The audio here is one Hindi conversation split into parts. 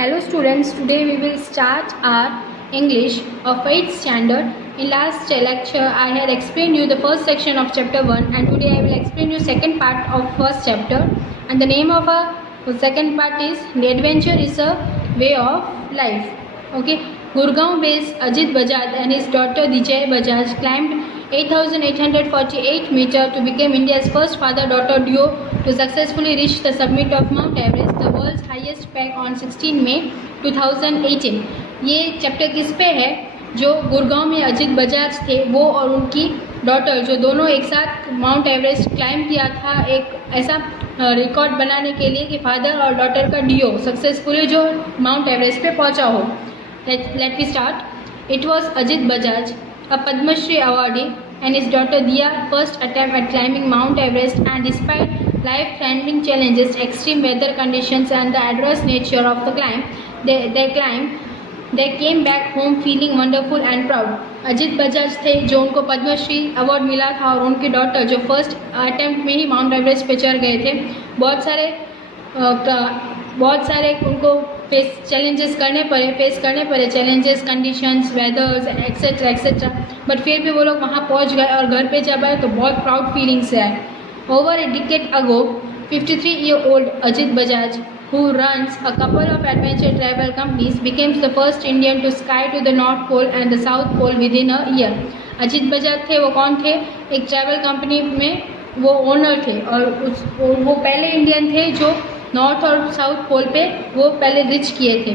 Hello students, today we will start our English of 8th standard. In last lecture I had explained you the first section of chapter 1 and today I will explain you second part of first chapter, and the name of our second part is The Adventure is a Way of Life. Okay, Gurgaon based Ajit Bajaj and his daughter Dijay Bajaj climbed 8,848 meters to become India's first father-daughter duo to successfully reach the summit of Mount Everest, the world's highest peak, on 16 May 2018. ये चैप्टर किस पे है? जो गुड़गांव में अजित बजाज थे वो और उनकी डॉटर जो दोनों एक साथ माउंट एवरेस्ट क्लाइंब किया था, एक ऐसा रिकॉर्ड बनाने के लिए कि फादर और डॉटर का डिओ सक्सेसफुली जो माउंट एवरेस्ट पे पहुंचा हो. Let me start. It was Ajit Bajaj, a Padma Shri awardee, and his daughter Diya first attempt at climbing Mount Everest, and despite life-threatening challenges, extreme weather conditions and the adverse nature of the climb, they came back home feeling wonderful and proud. Ajit Bajaj थे जो उनको पद्मश्री अवार्ड मिला था और उनकी डॉटर जो फर्स्ट अटेम्प्ट में ही माउंट एवरेस्ट पे चढ़ गए थे. बहुत सारे उनको फेस करने पड़े चैलेंजेस, कंडीशंस, वेदर्स एक्सेट्रा, बट फिर भी वो लोग वहाँ पहुँच गए और घर पे जब आए तो बहुत प्राउड फीलिंग से आए. Over a decade ago 53-year-old Ajit Bajaj, who runs a couple of adventure travel companies, became the first Indian to sky to the North Pole and the South Pole within a year. Ajit Bajaj थे, वो कौन थे? एक ट्रैवल कंपनी में वो ओनर थे और वो पहले इंडियन थे जो नॉर्थ और साउथ पोल पे वो पहले रिच किए थे.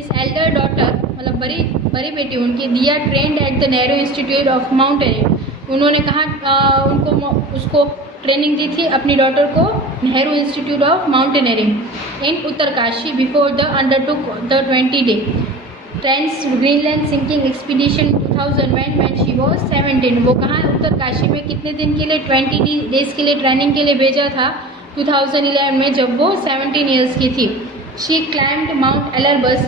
इस एल्डर डॉटर मतलब बड़ी बेटी उनकी Deeya trained at the Nehru institute of mountaineering. उन्होंने कहा उसको ट्रेनिंग दी थी अपनी डॉटर को Nehru institute of mountaineering in Uttarkashi before the undertook the 20-day trans Greenland skiing expedition 2000 when she was 17. वो कहाँ उत्तरकाशी में कितने दिन के लिए 20 days के लिए ट्रेनिंग के लिए भेजा था 2011 में जब वो 17 years की थी. She climbed Mount Elbrus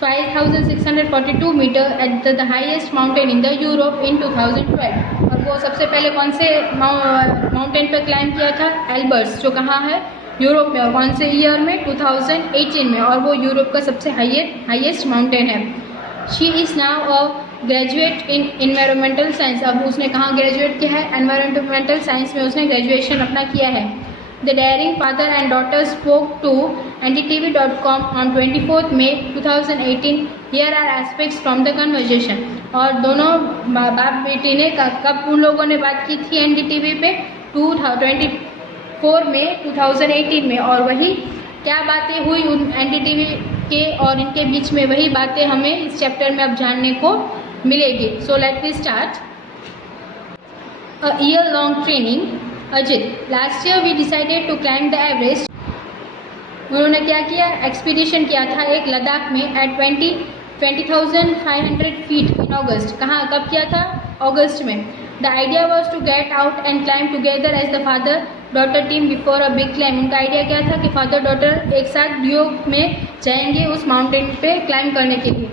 5,642 meters at the highest mountain in the Europe in 2012. और वो सबसे पहले कौन से माउंटेन पे क्लाइंब किया था? एल्बर्स, जो कहाँ है? यूरोप में. और कौन से ईयर में? 2018 में. और वो यूरोप का सबसे हाईएस्ट माउंटेन है. She is now a graduate in environmental science. अब उसने कहाँ ग्रेजुएट किया है? एनवायरमेंटल साइंस में उसने ग्रेजुएशन अपना किया है. The daring father and daughter spoke to NDTV.com on 24th May 2018. Here are aspects from the conversation. और दोनों बाप बेटी ने कब उन लोगों ने बात की थी NDTV पे? 24 मई 2018 में. और वही क्या बातें हुई उन NDTV के और इनके बीच में, वही बातें हमें इस चैप्टर में अब जानने को मिलेगी. So let me start. A year-long training. Ajit, last year we decided to climb the Everest. उन्होंने क्या किया? एक्सपीडिशन किया था एक लद्दाख में एट 20,500 feet इन अगस्त. कहाँ कब किया था? अगस्त में. The idea was to get out and climb together as the father daughter team before a big climb. उनका आइडिया क्या था कि फादर डॉटर एक साथ डिओ में जाएंगे उस माउंटेन पे क्लाइंब करने के लिए.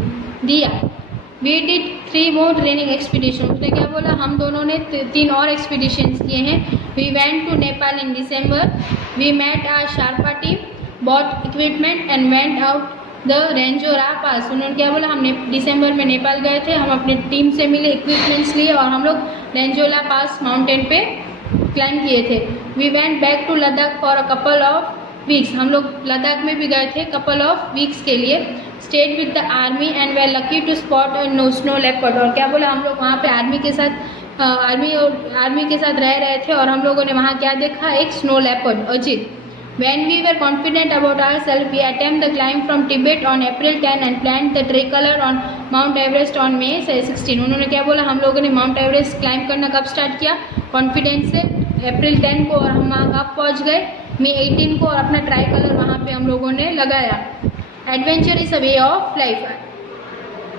दिया We did 3 more training expeditions. उसने क्या बोला? हम दोनों ने 3 और एक्सपीडिशंस किए हैं. We went to Nepal in December. We met our Sherpa team, bought equipment and went out the Ranjora Pass. उन्होंने क्या बोला? हमने दिसंबर में नेपाल गए थे, हम अपने टीम से मिले, इक्विपमेंट्स लिए और हम लोग रेंजोला पास माउंटेन पे क्लाइंब किए थे. We went back to Ladakh for a couple of weeks. हम लोग लद्दाख में भी गए थे couple of weeks के लिए. Stayed with the army and were lucky to spot a snow leopard. और क्या बोला? हम लोग वहाँ पे आर्मी के साथ रह रहे थे और हम लोगों ने वहाँ क्या देखा? एक snow leopard. Ajit, when we were confident about ourselves, we attempted the climb from Tibet on April 10 and planned the tricolor on Mount Everest on May 16. उन्होंने क्या बोला? हम लोगों ने माउंट एवरेस्ट क्लाइंब करना कब स्टार्ट किया? कॉन्फिडेंस से अप्रैल 10 को, और हम वहाँ कब पहुँच गए? मई 18 को, और अपना ट्राई कलर वहाँ पे हम लोगों ने लगाया. Adventure is a way of life.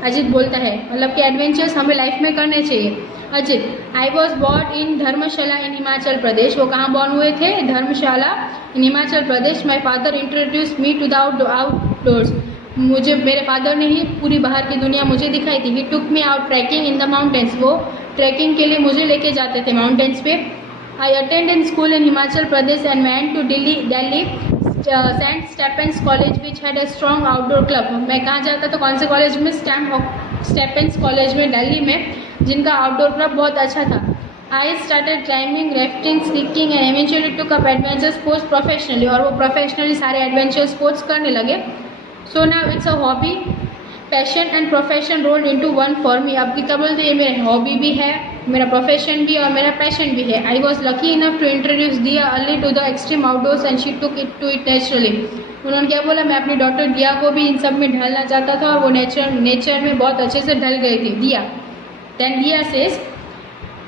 Ajit बोलता है मतलब कि एडवेंचर्स हमें लाइफ में करने चाहिए. Ajit, I was born in Dharamshala in Himachal Pradesh. वो कहाँ बॉर्न हुए थे? Dharamshala in Himachal Pradesh. My father introduce me to the outdoors. मुझे मेरे फादर ने ही पूरी बाहर की दुनिया मुझे दिखाई थी. He took me out trekking in the mountains. वो ट्रैकिंग के लिए मुझे लेके जाते थे माउंटेन्स पे. I attend in school in Himachal Pradesh and went to Delhi Saint Stephen's College which had a strong outdoor club. मैं कहाँ जाता था, कौन से कॉलेज में? स्टेफेंस कॉलेज में, दिल्ली में, जिनका आउटडोर क्लब बहुत अच्छा था। I started climbing, rafting, skiing and eventually took up adventure sports professionally, और वो प्रोफेशनली सारे एडवेंचर स्पोर्ट्स करने लगे। So now it's a hobby, passion and profession rolled into one for me. अब क्या बोलते हैं, ये मेरा हॉबी भी है, मेरा प्रोफेशन भी है और मेरा पैशन भी है। I was lucky enough to introduce Diya early to the extreme outdoors and she took it to it naturally. उन्होंने क्या बोला, मैं अपनी डॉटर दिया को भी इन सब में ढलना चाहता था और वो नेचर में बहुत अच्छे से ढल गई थी, दिया। देन दिया says,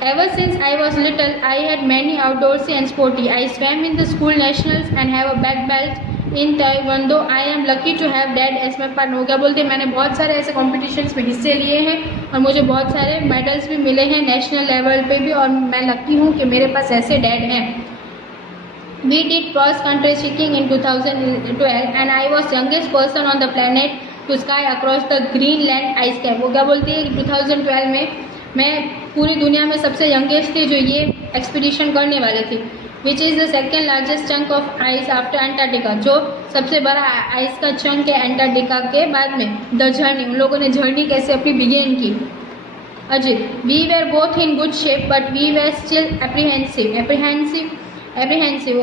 ever since I was little, I had many outdoorsy and sporty. I swam in the school nationals and have a black belt in Taekwondo. I am lucky to have dad as my partner. क्या बोलते हैं, मैंने बहुत सारे ऐसे कॉम्पिटिशन्स में हिस्से लिए हैं और मुझे बहुत सारे मेडल्स भी मिले हैं नेशनल लेवल पे भी, और मैं लकी हूँ कि मेरे पास ऐसे डैड हैं। We did cross country skiing in 2012 and I was youngest person on the planet to sky across the Greenland ice cap. वो क्या बोलती है, 2012 में मैं पूरी दुनिया में सबसे यंगेस्ट थी जो ये एक्सपीडिशन करने वाले थे। Which is the second largest chunk of ice after Antarctica, जो सबसे बड़ा आइस का चंक है अंटार्कटिका के बाद में। द जर्नी, उन लोगों ने जर्नी कैसे अपनी बिगिन की। Ajit, we were both in good shape but we were still apprehensive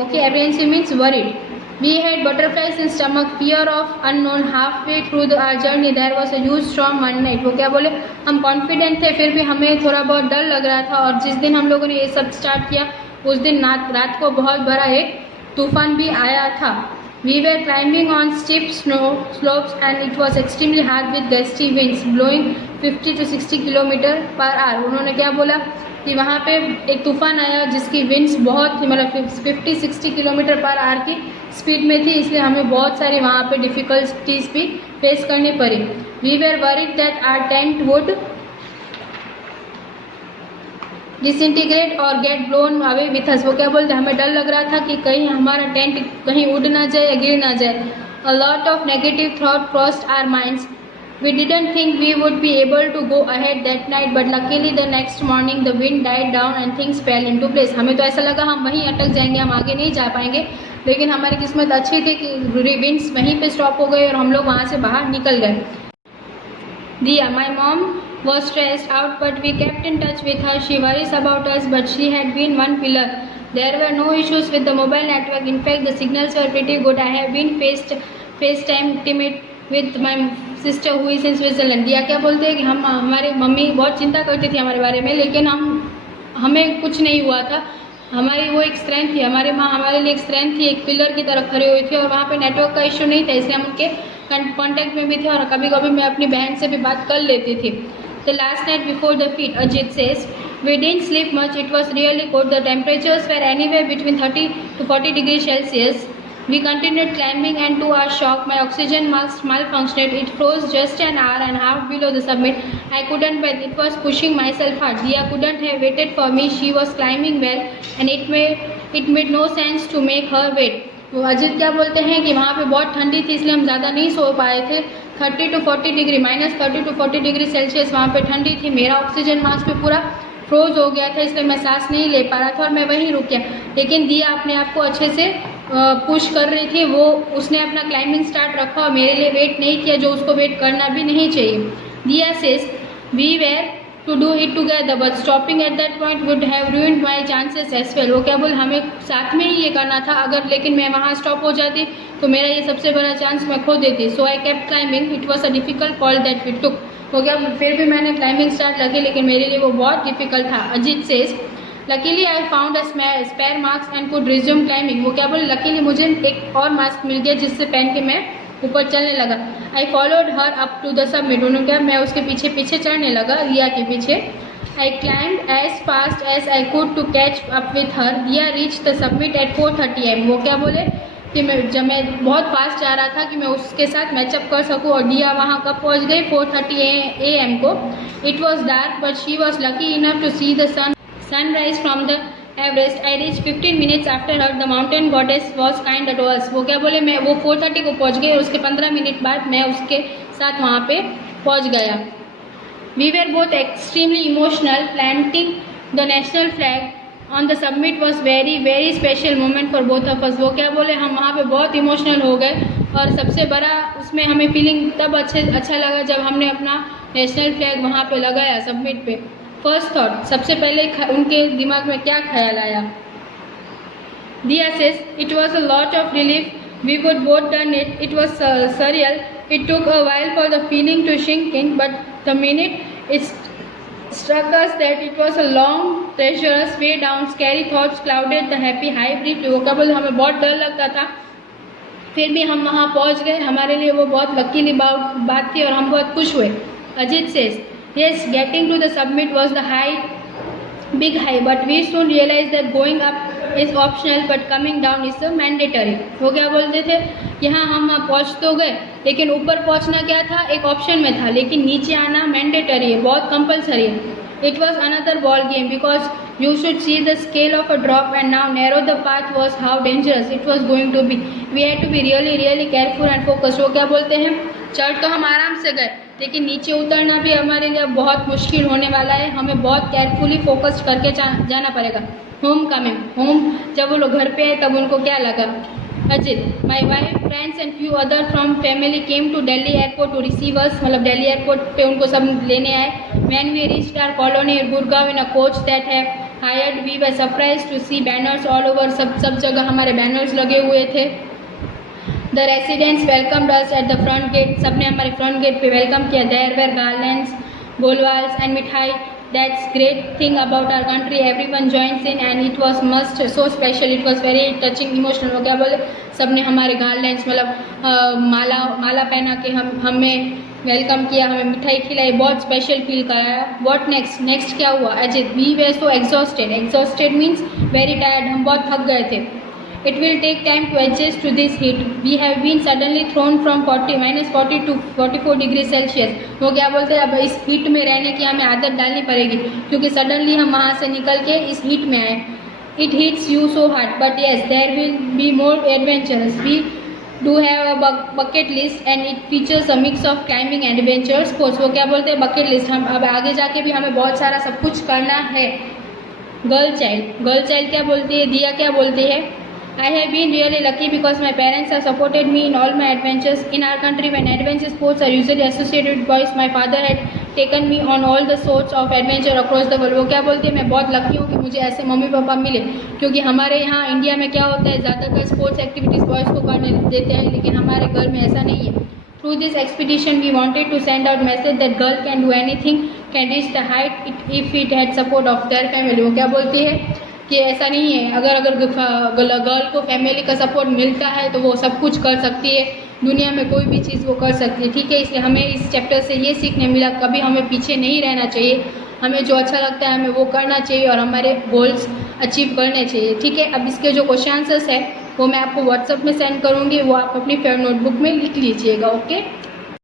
okay, apprehensive means worried. We had butterflies in stomach, fear of unknown. Halfway through our journey, there was a huge storm one night. वो क्या बोले, हम कॉन्फिडेंट थे फिर भी हमें थोड़ा बहुत डर लग रहा था, और जिस दिन हम लोगों ने ये सब स्टार्ट किया उस दिन रात को बहुत बड़ा एक तूफान भी आया था। We were climbing on steep snow slopes and it was extremely hard with gusty winds blowing 50 to 60 kilometre per hour. उन्होंने क्या बोला कि वहाँ पे एक तूफान आया जिसकी विंड्स बहुत मतलब 50-60 किलोमीटर पर आवर की स्पीड में थी, इसलिए हमें बहुत सारी वहाँ पे डिफ़िकल्टीज भी फेस करनी पड़ी। We were worried that our tent would disintegrate or get blown away with us. वो क्या बोलते, हमें डर लग रहा था कि कहीं हमारा टेंट कहीं उड़ ना जाए या गिर ना जाए। A lot of negative thought crossed our minds. We didn't think we would be able to go ahead that night, but luckily the next morning the wind died down and things fell into place. हमें तो ऐसा लगा हम वहीं अटक जाएंगे, हम आगे नहीं जा पाएंगे, लेकिन हमारी किस्मत अच्छी थी कि विंड्स वहीं पे स्टॉप हो गए और हम लोग वहाँ से बाहर निकल गए। दिया, my mom was stressed out but we kept in touch with her. She worries about us but she had been one pillar. There were no issues with the mobile network. In fact, the signals were pretty good. I have been FaceTime intimate with my sister हुई इन स्विट्ज़रलैंड। दिया क्या बोलते हैं कि हम हमारी मम्मी बहुत चिंता करती थी हमारे बारे में, लेकिन हमें कुछ नहीं हुआ था। हमारी वो एक स्ट्रेंथ थी, हमारी माँ हमारे लिए एक स्ट्रेंथ थी, एक पिलर की तरह खड़ी हुई थी, और वहाँ पे नेटवर्क का इशू नहीं था, इसलिए हम उनके कॉन्टैक्ट में भी थे और कभी कभी मैं अपनी बहन से भी बात कर लेती थी। The last night before the feat, Ajit says, we didn't sleep much, it was really cold, the temperatures were anywhere between 30 to 40 degree Celsius. We continued climbing and to our shock, my oxygen mask malfunctioned. It froze just an hour and a half below the summit. I couldn't breathe. It was pushing myself hard. Dia couldn't have waited for me. She was climbing well and it made no sense to make her wait. वो अजित क्या बोलते हैं कि वहाँ पे बहुत ठंडी थी इसलिए हम ज़्यादा नहीं सो पाए थे। 30 to 40 degree -30 to 40 degree Celsius वहाँ पे ठंडी थी। मेरा ऑक्सीजन मास्क पे पूरा फ्रोज हो गया था, इसलिए मैं सांस नहीं ले पा रहा था और मैं वहीं रुक गया। लेकिन दिया अपने आप को अच्छे से पुश कर रही थी, वो उसने अपना क्लाइंबिंग स्टार्ट रखा और मेरे लिए वेट नहीं किया, जो उसको वेट करना भी नहीं चाहिए। Deeya says, we were to do it together but stopping at that point would have ruined my chances as well. वो क्या बोल, हमें साथ में ही ये करना था अगर, लेकिन मैं वहाँ स्टॉप हो जाती तो मेरा ये सबसे बड़ा चांस मैं खो देती। So I kept climbing, it was a difficult call that we took. वो क्या, फिर भी मैंने क्लाइंबिंग स्टार्ट रखी, लेकिन मेरे लिए वो बहुत डिफिकल्ट था। Ajit says, luckily I found a spare mask and could resume climbing. वो क्या बोले, लकीली मुझे एक और मास्क मिल गया जिससे पहन के मैं ऊपर चलने लगा। I followed her up to the summit. उन्होंने क्या, मैं उसके पीछे पीछे चढ़ने लगा, रिया के पीछे। I climbed as fast as I could to catch up with her. Riya reach the summit at 4:30 AM। वो क्या बोले कि मैं बहुत फास्ट जा रहा था कि मैं उसके साथ मैचअप कर सकूं, और दिया वहाँ कब पहुँच गई, 4:30 AM को। It was dark but she was lucky enough to see the sunrise from the Everest. I reached 15 minutes after her. The mountain goddess was kind to us. वो क्या बोले, मैं वो 4:30 को पहुँच गई और उसके 15 मिनट बाद मैं उसके साथ वहाँ पे पहुँच गया। We were both extremely emotional. Planting the national flag on the submit was very special moment for both of us. वो क्या बोले, हम वहाँ पे बहुत इमोशनल हो गए और सबसे बड़ा उसमें हमें फीलिंग तब अच्छा लगा जब हमने अपना नेशनल फ्लैग वहाँ पे लगाया सबमिट पे। फर्स्ट थॉट, सबसे पहले उनके दिमाग में क्या ख्याल आया। Dia says, it was a lot of relief. We would both done it. It was surreal. It took a while for the feeling to sink in, but the minute it struck us that it was a long, treacherous way down, scary thoughts clouded the happy high brief. वो क्या बोले, हमें बहुत डर लगता था, फिर भी हम वहाँ पहुँच गए। हमारे लिए वो बहुत लकीली बात थी और हम बहुत खुश हुए। Ajit says, yes, getting to the summit was the big high, but we soon realized that going up is optional but coming down is mandatory. वो क्या बोलते थे, यहाँ हम पहुँच तो गए लेकिन ऊपर पहुँचना क्या था, एक ऑप्शन में था, लेकिन नीचे आना मैंडेटरी है, बहुत कंपलसरी है। It was another ball game because you should see the scale of a drop and now narrow the path was how dangerous it was going to be. We had to be really careful and focused. वो क्या बोलते हैं, चढ़ तो हम आराम से गए लेकिन नीचे उतरना भी हमारे लिए बहुत मुश्किल होने वाला है, हमें बहुत केयरफुली फोकस करके जाना पड़ेगा। होम जब वो लोग घर पे आए तब उनको क्या लगा। Ajit, my wife, friends and few other from family came to Delhi airport to receive us. मतलब दिल्ली एयरपोर्ट पे उनको सब लेने आए। When we reached our colony Gurgaon in a coach that have hired, we were surprised to see banners all over. सब जगह हमारे बैनर्स लगे हुए थे। The residents welcomed us at the front gate. सबने हमारे फ्रंट गेट पे वेलकम किया। देयर वेर गार्लैंड्स, गोलवाल्स एंड मिठाई। That's great thing about our country. Everyone joins in and it was must so special. It was very touching, emotional. वो क्या बोले, सबने हमारे गार्लैंड्स मतलब माला पहना के हमें वेलकम किया, हमें मिठाई खिलाई, बहुत स्पेशल फील कराया। What नेक्स्ट क्या हुआ। Ajit, we were so exhausted means very tired. हम बहुत थक गए थे। It will take time to adjust to this heat. We have been suddenly thrown from -40 to 44 degree Celsius. वो क्या बोलते हैं, अब इस हीट में रहने की हमें आदत डालनी पड़ेगी क्योंकि सडनली हम वहाँ से निकल के इस हीट में आए। It hits you so hard, but yes, there will be more adventures. We do have a bucket list and it features a mix of climbing and adventure sports. वो क्या बोलते हैं, बकेट लिस्ट। हम अब आगे जाके भी हमें बहुत सारा सब कुछ करना है। गर्ल चाइल्ड क्या बोलती है, दिया क्या बोलती है। I have been really lucky because my parents have supported me in all my adventures. In our country, when adventure sports are usually associated with boys, my father had taken me on all the sorts of adventure across the world. वो क्या बोलती है, मैं बहुत लकी हूँ कि मुझे ऐसे मम्मी पापा मिले क्योंकि हमारे यहाँ इंडिया में क्या होता है, ज़्यादातर स्पोर्ट्स एक्टिविटीज़ बॉयज़ को करने देते हैं लेकिन हमारे घर में ऐसा नहीं है। Through this expedition, we wanted to send out message that girl can do anything, can reach the height if it had support of their family. वो क्या बोलती है कि ऐसा नहीं है, अगर गर्ल को फैमिली का सपोर्ट मिलता है तो वो सब कुछ कर सकती है, दुनिया में कोई भी चीज़ वो कर सकती है। ठीक है, इसलिए हमें इस चैप्टर से ये सीखने मिला, कभी हमें पीछे नहीं रहना चाहिए, हमें जो अच्छा लगता है हमें वो करना चाहिए और हमारे गोल्स अचीव करने चाहिए। ठीक है, अब इसके जो क्वेश्चन आंसर्स है वो मैं आपको व्हाट्सएप में सेंड करूँगी, वो आप अपनी नोटबुक में लिख लीजिएगा। ओके।